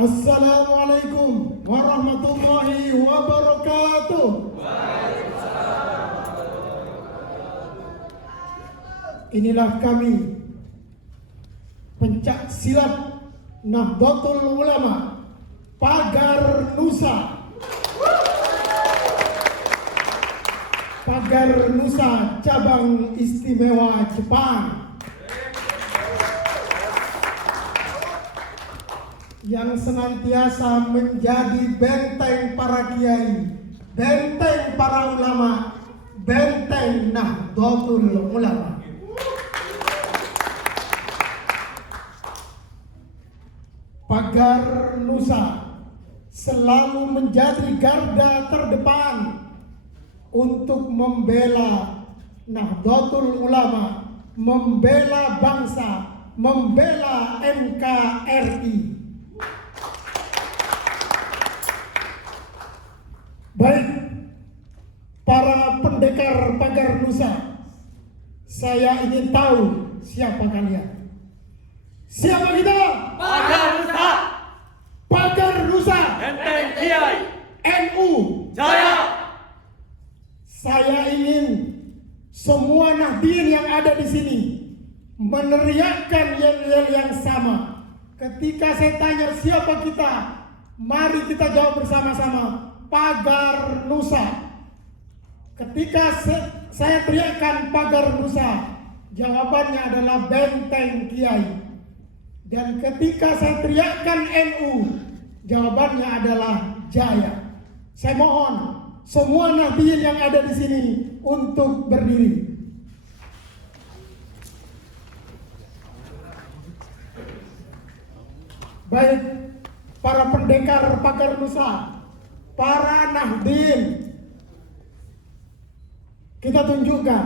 Assalamualaikum warahmatullahi wabarakatuh. Inilah kami, pencak silat Nahdlatul Ulama Pagar Nusa. Pagar Nusa Cabang Istimewa Jepang, yang senantiasa menjadi benteng para kiai, benteng para ulama, benteng Nahdlatul Ulama. Pagar Nusa selalu menjadi garda terdepan untuk membela Nahdlatul Ulama, membela bangsa, membela NKRI. Baik, para pendekar Pagar Nusa, saya ingin tahu siapa kalian. Siapa kita? Pagar Nusa. Pagar Nusa. Benteng Kiai. NU Jaya. Saya ingin semua Nahdien yang ada di sini meneriakkan yel-yel yang sama. Ketika saya tanya siapa kita, mari kita jawab bersama-sama, Pagar Nusa. Ketika saya teriakkan Pagar Nusa, jawabannya adalah Benteng Kiai. Dan ketika saya teriakkan NU, jawabannya adalah Jaya. Saya mohon semua Nahdien yang ada di sini untuk berdiri. Baik, para pendekar Pagar Nusa, para Nahdien, kita tunjukkan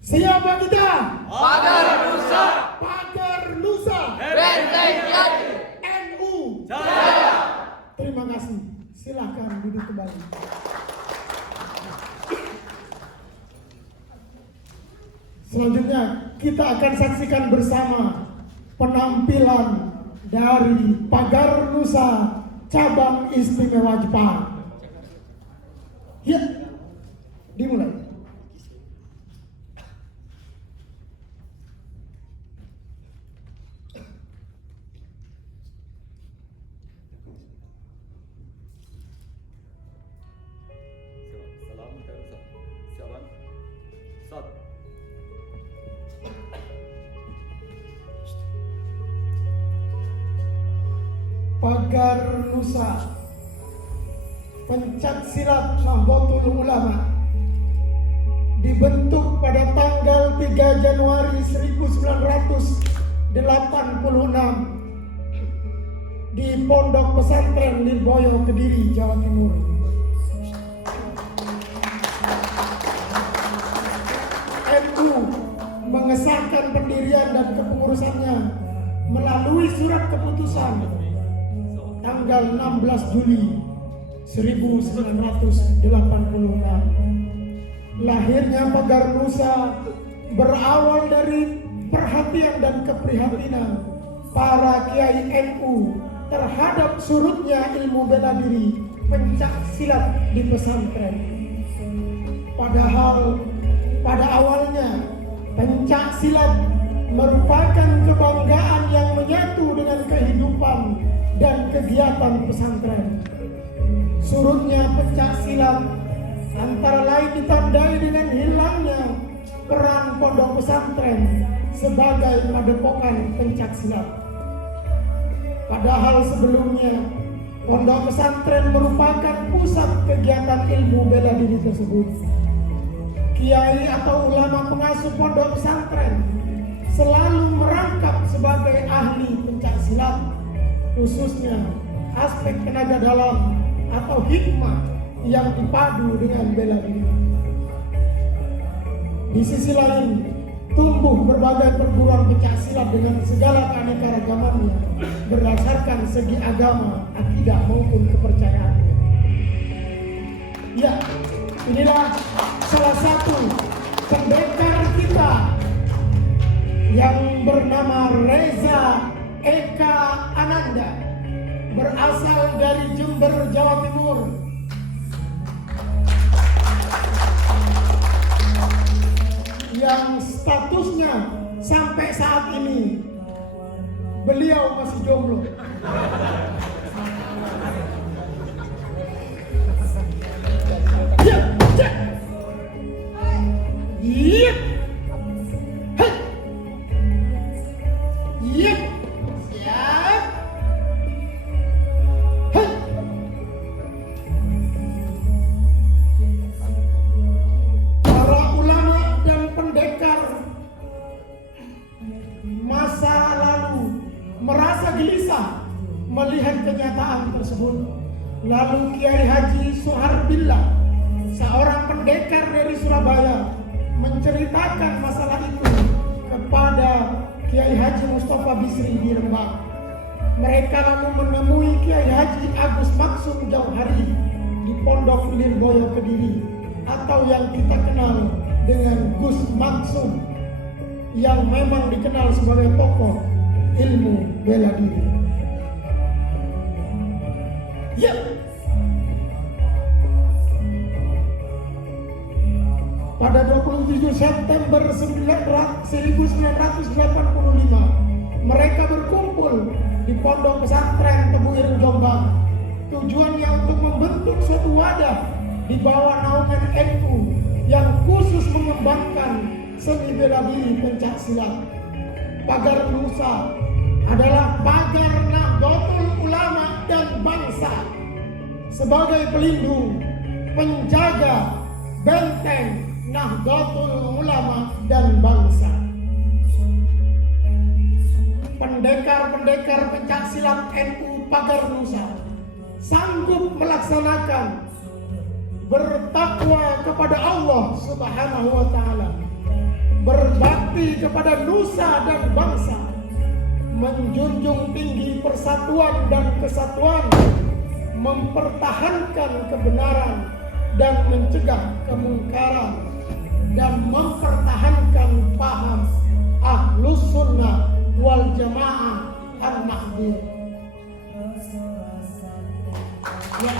siapa kita. Pagar Nusa. Pagar Nusa. Benteng Kiai. NU Jaya. Terima kasih. Silakan duduk kembali. Selanjutnya kita akan saksikan bersama penampilan dari Pagar Nusa Cabang Istimewa Jepang. Ya, dimulai. Pagar Nusa, pencak silat Nahdlatul Ulama, dibentuk pada tanggal 3 Januari 1986 di Pondok Pesantren Lirboyo, Kediri, Jawa Timur. NU mengesahkan pendirian dan kepengurusannya melalui surat keputusan tanggal 16 Juli 1986. Lahirnya Pagar Nusa berawal dari perhatian dan keprihatinan para kiai NU terhadap surutnya ilmu bela diri pencak silat di pesantren. Padahal pada awalnya pencak silat merupakan kebanggaan yang menyatu dengan kehidupan dan kegiatan pesantren. Surutnya pencak silat antara lain ditandai dengan hilangnya peran pondok pesantren sebagai padepokan pencak silat. Padahal sebelumnya pondok pesantren merupakan pusat kegiatan ilmu bela diri tersebut. Kiai atau ulama pengasuh pondok pesantren selalu merangkap sebagai ahli pencak silat, khususnya aspek tenaga dalam atau hikmah yang dipadu dengan bela diri. Di sisi lain, tumbuh berbagai perguruan pencak silat dengan segala keanekaragamannya berdasarkan segi agama, akidah maupun kepercayaan. Ya, inilah salah satu pendekar kita yang bernama Reza Eka Ananda. berasal dari Jember, Jawa Timur. Yang statusnya sampai saat ini beliau masih jomblo. Yep. Hey. Yep. Siap. Hey. Para ulama dan pendekar masa lalu merasa gelisah melihat kenyataan tersebut. Lalu Kiai Haji Suharbillah, seorang pendekar dari Surabaya, menceritakan masalah itu kepada Kiai Haji Mustafa Bisri di Rembang. Mereka lalu menemui Kiai Haji Agus Maksum Jauhari di Pondok Lirboyo Kediri, atau yang kita kenal dengan Gus Maksum, yang memang dikenal sebagai tokoh ilmu bela diri. Ya. Pada 27 September 1985, mereka berkumpul di Pondok Pesantren Tebu Ireng Jombang. Tujuannya untuk membentuk suatu wadah di bawah naungan NU yang khusus mengembangkan seni bela diri pencak silat. Pagar Nusa adalah pagar Nahdlatul Ulama dan bangsa sebagai pelindung, penjaga benteng Nahdlatul Ulama dan bangsa. Pendekar-pendekar pencak silat NU Pagar Nusa sanggup melaksanakan bertakwa kepada Allah Subhanahu wa Ta'ala, berbakti kepada nusa dan bangsa, menjunjung tinggi persatuan dan kesatuan, mempertahankan kebenaran dan mencegah kemungkaran, dan mempertahankan paham Ahlus Sunnah wal Jamaah Al-Mahdi. Ya,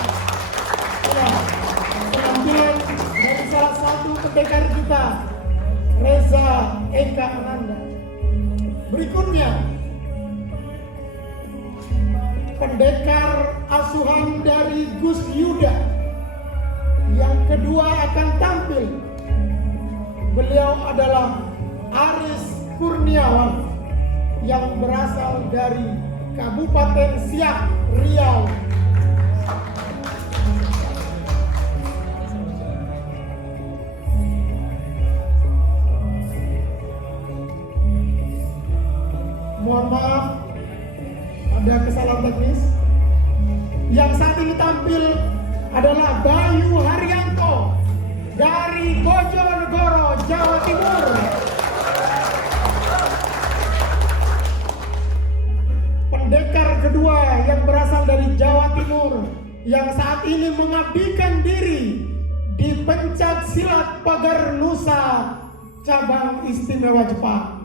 penampilan dari salah satu pendekar kita, Reza Eka Ananda. Berikutnya, pendekar asuhan dari Gus Yuda yang kedua akan tampil. Beliau adalah Aris Kurniawan yang berasal dari Kabupaten Siak, Riau. Mohon maaf, ada kesalahan teknis. Yang saat ini tampil adalah Bayu Haryanto dari Bojonegoro, Jawa Timur. Pendekar kedua yang berasal dari Jawa Timur, yang saat ini mengabdikan diri di pencak silat Pagar Nusa cabang istimewa Jepang.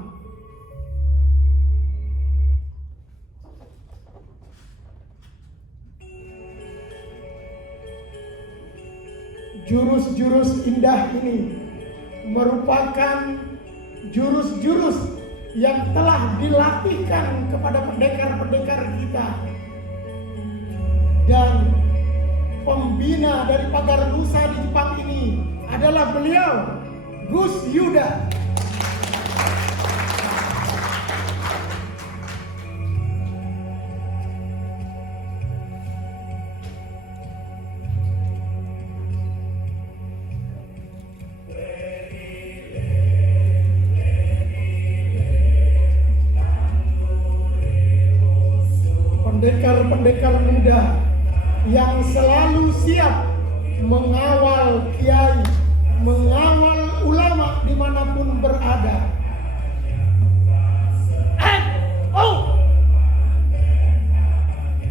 Jurus-jurus indah ini merupakan jurus-jurus yang telah dilatihkan kepada pendekar-pendekar kita, dan pembina dari Pagar Nusa di Jepang ini adalah beliau, Gus Yuda. Pendekar-pendekar muda yang selalu siap mengawal kiai, mengawal ulama dimanapun berada.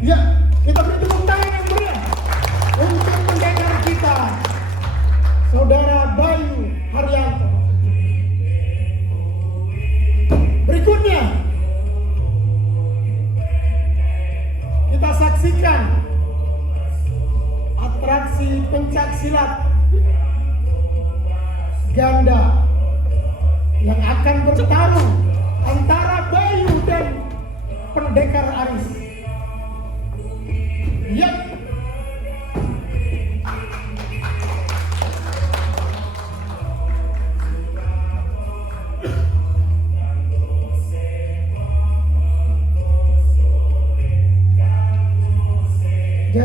Ya, kita beri tepuk tangan yang meriah untuk pendekar kita, Saudara Bayu Haryanto. Berikutnya, kita saksikan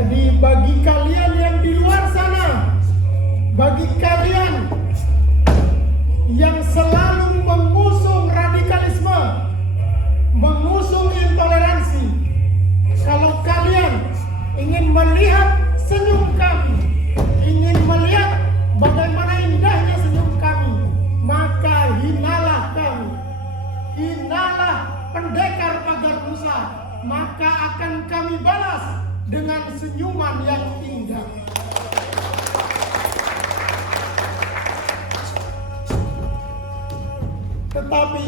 Jadi bagi kalian yang di luar sana, bagi kalian yang selalu mengusung radikalisme, mengusung intoleransi, kalau kalian ingin melihat senyum kami, ingin melihat bagaimana indahnya senyum kami, maka hinalah kami, hinalah pendekar pagar Nusa, maka akan kami balas dengan senyuman yang indah. Tetapi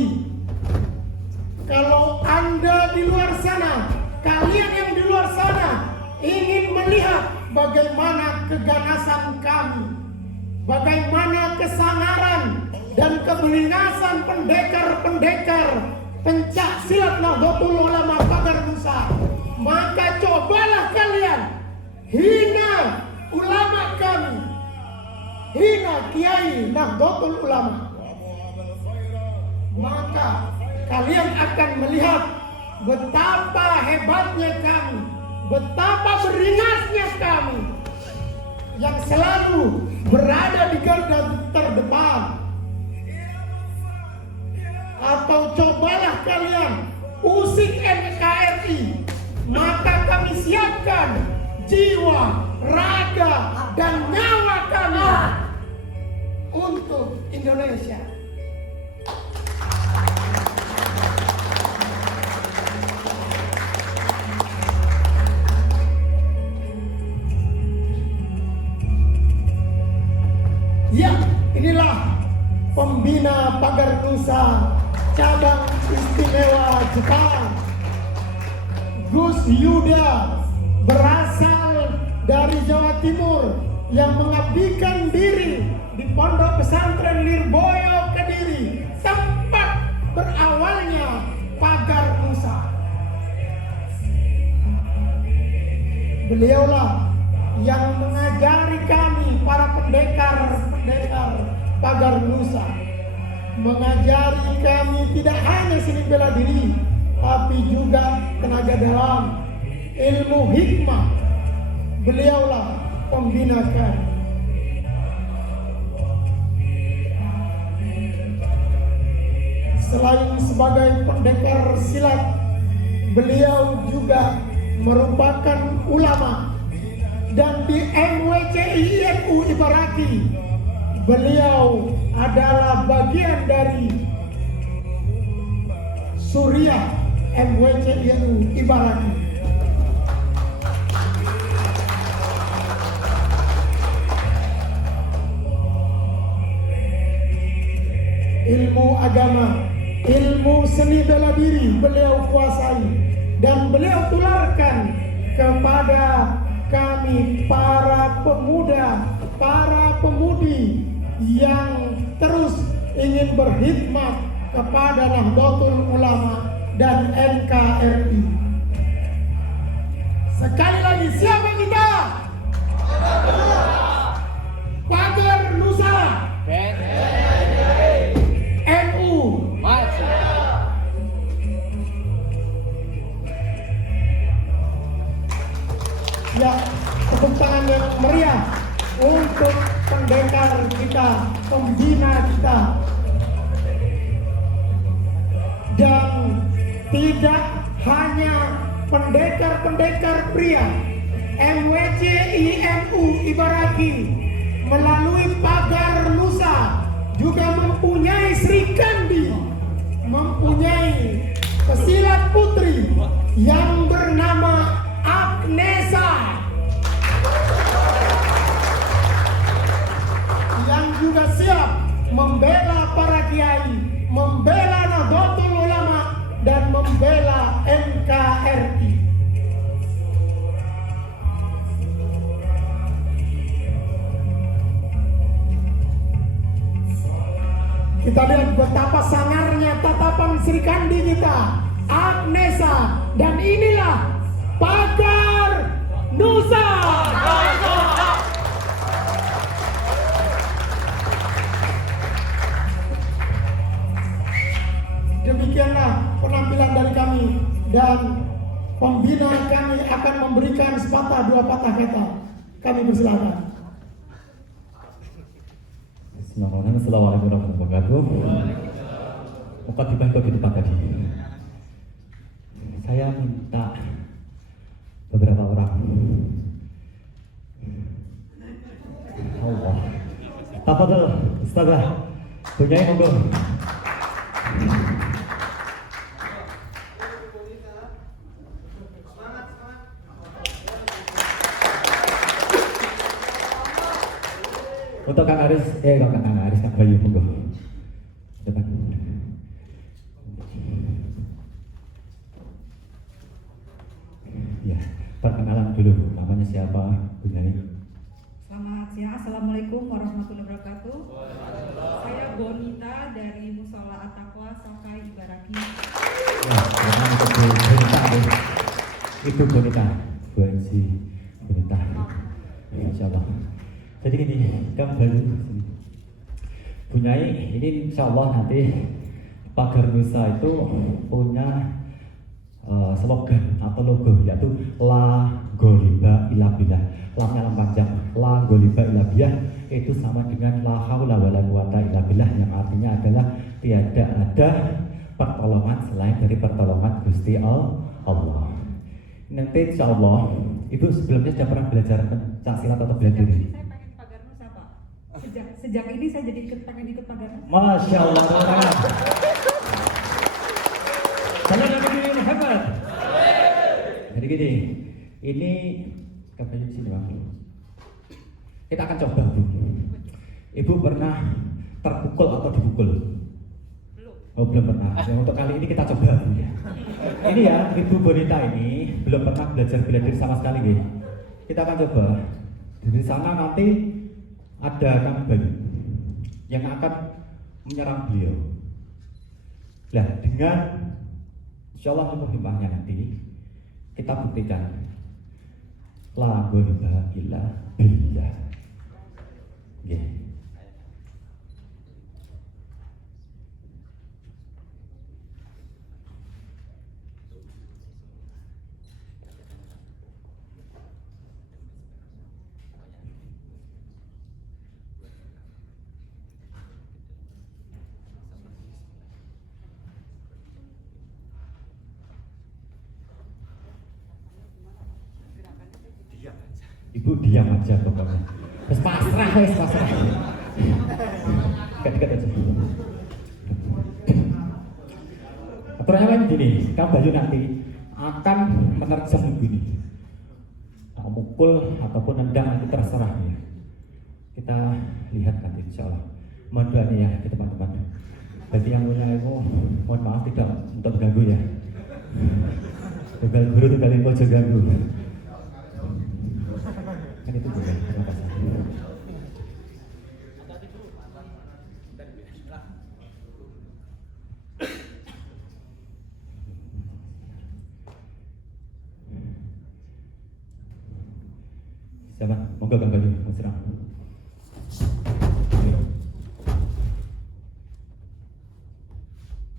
kalau Anda di luar sana, kalian yang di luar sana ingin melihat bagaimana keganasan kami, bagaimana kesangaran dan keberingasan pendekar-pendekar pencak silat Nahdlatul Ulama pagar Nusa, maka cobalah kalian hina ulama kami, hina Kiai Nahdlatul Ulama, maka kalian akan melihat betapa hebatnya kami, betapa beringasnya kami yang selalu berada di garda terdepan. Atau cobalah kalian usik NKRI, maka kami siapkan jiwa, raga, dan nyawa kami untuk Indonesia. Ya, inilah pembina pagar Nusa cabang istimewa Jepang, Gus Yuda, berasal dari Jawa Timur yang mengabdikan diri di Pondok Pesantren Lirboyo Kediri, tempat berawalnya pagar Nusa. Beliaulah yang mengajari kami para pendekar-pendekar pagar Nusa, mengajari kami tidak hanya seni bela diri, tapi juga tenaga dalam, ilmu hikmah. Beliaulah pembina kami. Selain sebagai pendekar silat, beliau juga merupakan ulama. Dan di MWCI IMU Ibaraki, beliau adalah bagian dari Suriah MWCI IMU Ibaraki. Ilmu agama, ilmu seni bela diri beliau kuasai dan beliau tularkan kepada kami para pemuda, para pemudi yang terus ingin berkhidmat kepada Nahdlatul Ulama dan NKRI. Sekali lagi, siapa kita? Pagar Nusa, NU. Ya, tepuk tangan yang meriah untuk pendekar kita, pembina kita. Dan tidak hanya pendekar-pendekar pria, MWCI IMU Ibaraki melalui pagar Nusa juga mempunyai Sri Kandi, mempunyai pesilat putri yang bernama Agnesa, yang juga siap membela para kiai, membela Nahdlatul Ulama, dan membela NKRI. Kita lihat betapa sangarnya tatapan Sri Kandi kita, Agnesa, dan inilah pagar Nusa. Demikianlah penampilan dari kami, dan Pembina kami akan memberikan sepatah dua patah kata. Kami persilakan. Bismillahirrahmanirrahim. Assalamualaikum warahmatullahi wabarakatuh. Mukadimah itu di depan tadi. Saya minta beberapa orang. Allah. Tafadhol, Ustazah. Punyai monggo. Untuk Kang Aris, Kang Aris, Kang Bayu, monggo. Depan. Ya, perkenalan dulu. Namanya siapa? Punyai. Selamat siang, Assalamualaikum warahmatullahi wabarakatuh. Saya Bonita dari Musola At-Taqwa Sakai Ibaraki. Nah, perkenalan untuk Bu Bonita. Ibu Bonita, Bu MC Bonita. Insyaallah. Jadi gini, Kang Bayu sini. Punyai ini insyaallah nanti Pagar Nusa itu punya slogan atau logo yaitu La Goliba Ila Billah. Lamnya lam panjang, La Goliba Ila Billah itu sama dengan La Haula Wala Quwata Illa Billah, yang artinya adalah tiada ada pertolongan selain dari pertolongan Gusti Allah. Nanti insyaallah Ibu sebelumnya sudah pernah belajar pencak silat atau bela diri? Saya pengen Pagar Nusa, Pak. Sejak ini saya jadi pengen ikut Pagar Nusa. Masya Allah, Salam Nabi Muhammad. Jadi gini, ini katanya di sini Bang. Kita akan coba Bu. Ibu pernah terpukul atau dipukul? Belum. Oh belum pernah. Nah, untuk kali ini kita coba Bu ya. Ini ya, Ibu Bonita ini belum pernah belajar bela diri sama sekali ya. Kita akan coba. Di sana nanti ada Kang Bayu yang akan menyerang beliau. Nah, dengan insyaallah himbahnya nanti kita buktikan La Goliba Illa Billah. Yeah. Ibu diam aja pokoknya. Terus pasrah. Dekat aja. Aturannya kan gini, Kang Bayu nanti akan menerjang begini. Mukul ataupun nendang itu terserah ya. Kita lihat nanti insyaallah. Mohon doanya ya ke teman-teman. Bagi yang punya ilmu, mohon maaf tidak untuk mengganggu ya. Tunggal guru tunggal ilmu jangan ganggu. Kan itu juga, terima kasih. Siapa? Monggo Kang Bayu, serang.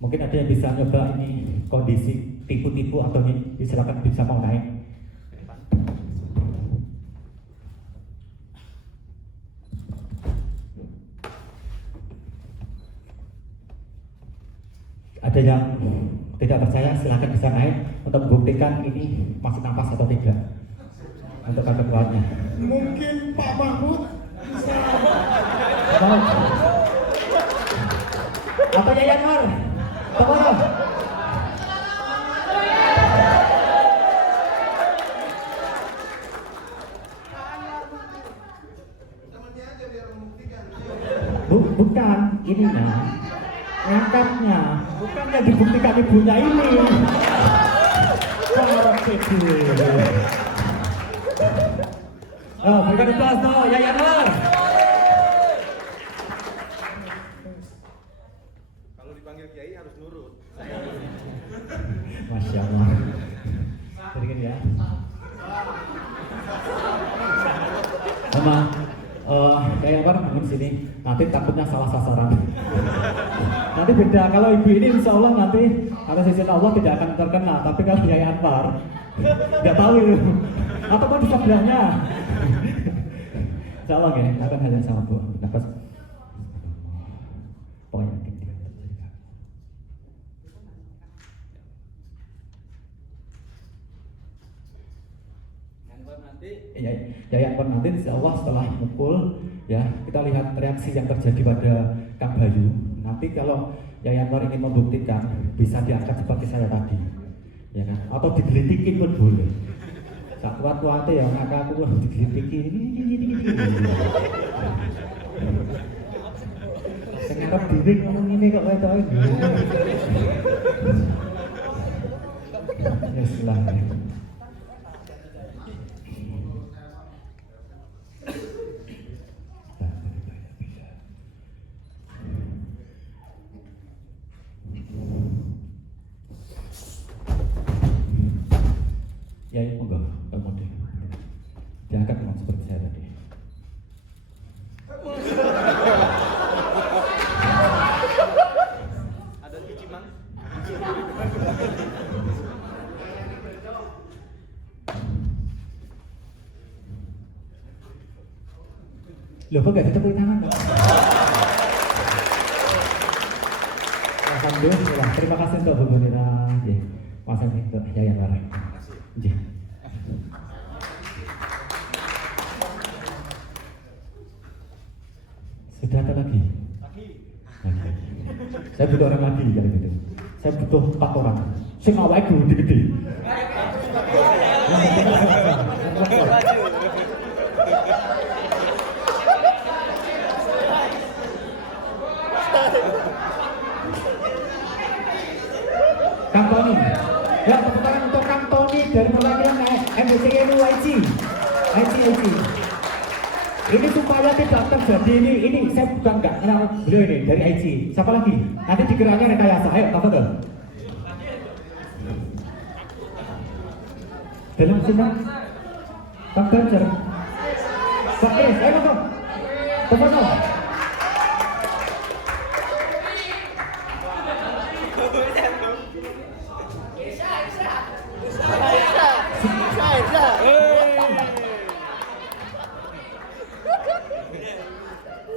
Mungkin ada yang bisa nyoba ini kondisi tipu-tipu atau silakan bisa mau naik. Ada yang tidak percaya silahkan bisa naik untuk membuktikan ini masih nafas atau tidak untuk kakak kuatnya. Mungkin Pak Mahmud bisa. Atau Yayan Mar, tolong. Bukan ininya, ngangkatnya, bukan yang dibuktikan ibunya ini. Para kecil. Oh, berikan aplaus dong, Yayan Mar. Kalau dipanggil kiai harus nurut. Masya Allah. Jadi gini ya. Sama kayak apa bangun sini, nanti takutnya salah sasaran. Nanti beda, kalau ibu ini insya Allah nanti atas izin Allah tidak akan terkena, tapi kalau Yai Anwar Nggak tahu itu. Atau mau di sebelahnya. Salah ya, akan hal yang sama Bu. Nafas. Pokoknya yang nanti insya Allah setelah mukul ya kita lihat reaksi yang terjadi pada Kang Bayu. Nanti kalau Yayan Nur ingin membuktikan bisa diangkat seperti saya tadi, ya kan? Atau digelitikin pun boleh. Sak kuat-kuatnya ya ngakak aku digelitikin. Saya ngarep diri ngomong ini kok kayak tau ini. Ya silahkan. Ya itu enggak, kemudian diangkat memang seperti saya tadi. Ada ciciman. Loh kok gak ditepuk tangan? Alhamdulillah, terima kasih untuk Bu Bonita. Mas Andi untuk Yayan Nur. Sudah ada lagi? Lagi. Saya butuh orang lagi kalau gitu. Saya butuh 4 orang. Sing awake gede-gede. Kang Tony. Ya, tepuk tangan untuk Kang Tony dari perwakilan MBCNU IC. Ini supaya tidak terjadi ini saya bukan nggak kenal beliau ini dari IC. Siapa lagi? Nanti dikiranya rekayasa. Ayo, tafadhol. Dalam sini, Pak Ganjar, Pak Kris, ayo Pak, tafadhol.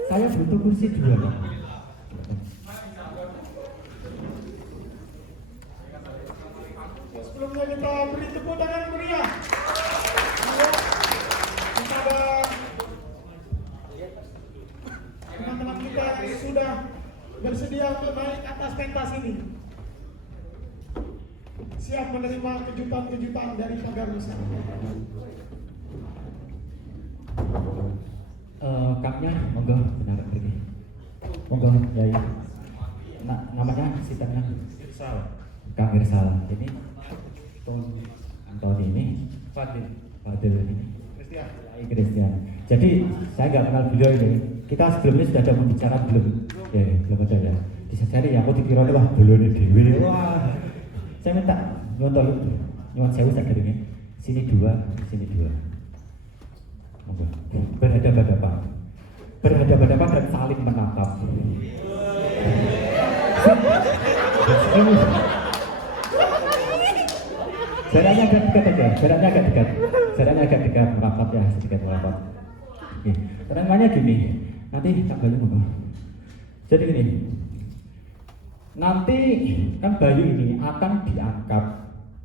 Saya butuh kursi 2 Pak. Sebelumnya kita beri tepuk tangan meriah kepada teman-teman kita yang sudah bersedia untuk naik atas pentas ini, siap menerima kejutan-kejutan dari Pagar Nusa. Kaknya, monggo benar ini. Monggo Yai. Namanya sitannya Irsal. Kang Irsal. Ini Antoni ini Fadil ini Christian. Jadi saya nggak kenal beliau ini. Kita sebelumnya sudah ada membicarakan belum? Ya, belum ada ya. Bisa cari ya. Aku dikira wah belum dewi. Wah, saya minta nyuwun sewu sakit sini 2, sini 2. Monggo. Berhadapan dan saling menatap. Jaraknya agak dekat aja, jaraknya agak dekat, merapat ya, sedikit merapat. Oke, terangnya gini, nanti Kang Bayu monggo. Jadi gini, nanti Kang Bayu ini akan diangkat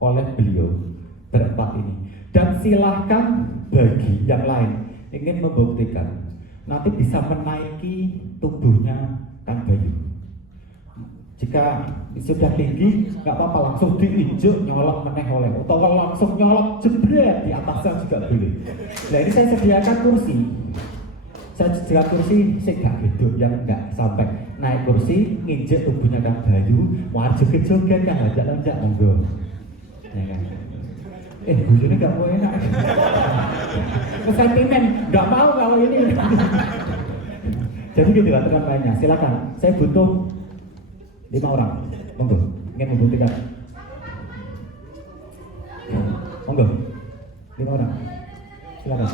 oleh beliau berempat ini, dan silahkan bagi yang lain ingin membuktikan nanti bisa menaiki tubuhnya Kang Bayu. Jika sudah tinggi, nggak apa-apa langsung diinjuk nyolok meneh oleh, atau langsung nyolok jebret di atasnya juga boleh. Nah ini saya sediakan kursi, saya gak gitu, yang nggak sampai naik kursi nginjek tubuhnya Kang Bayu, joget-joget kan ajak-ajak monggo. Ya kan? Bujurnya nggak mau enak. Sentimen, nggak mau kalau ini. Jadi gitu lah teman-temannya. Silakan. Saya butuh 5 orang. Monggo. Ingin membuktikan. Monggo. 5 orang. Silakan.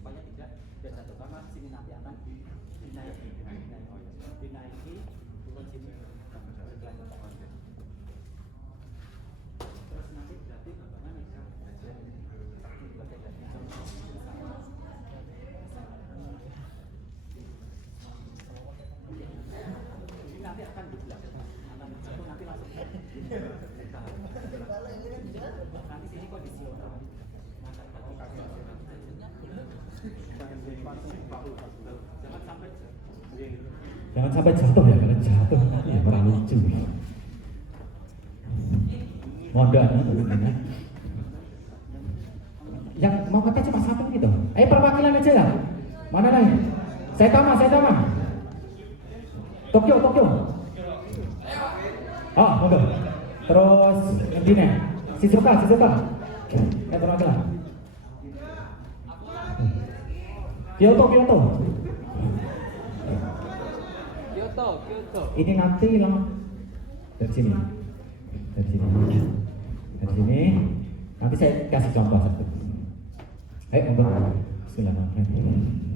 supaya tidak jatuh karena sini nanti akan dinaiki turun sini terus nanti berarti bagaimana ini nanti akan dijelaskan nanti langsung nanti sini kondisional jangan sampai jatuh ya, karena jatuh nanti ya kurang lucu. Modalnya begini. Yang mau kata cuma satu gitu. Ayo perwakilan aja ya. Mana lagi? Saya Tama. Tokyo. Oh, mobil. Terus yang gini. Shizuoka. Ayo perwakilan. Kyoto. Ini nanti dari sini. Nanti saya kasih contoh satu. Ayo ngobrol. Bismillahirrahmanirrahim.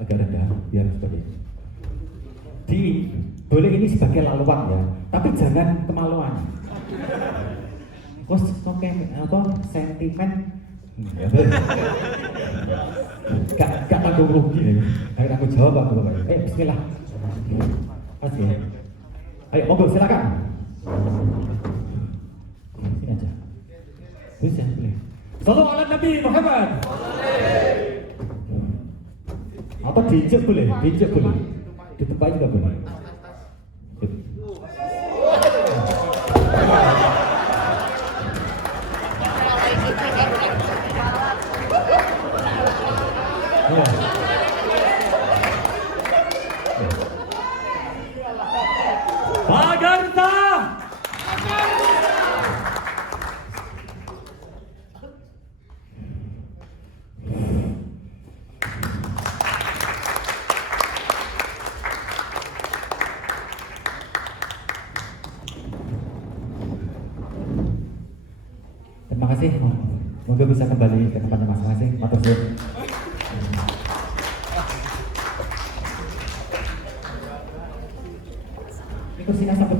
Agak rendah, biar seperti ini. Boleh ini sebagai laluan ya, tapi jangan kemaluan. Sentimen, gak tanggung rugi nih. Ayo tanggung jawab aku Bapak. Bismillah. Oke. Ayo monggo silakan. Sini aja. Bisa boleh. Sallallahu alaihi Nabi Muhammad. Atau dijek boleh, di tempat juga boleh. Jakarta. Terima kasih. Semoga bisa kembali ke tempatnya masing-masing. Matur suwun. Ini kursinya sampai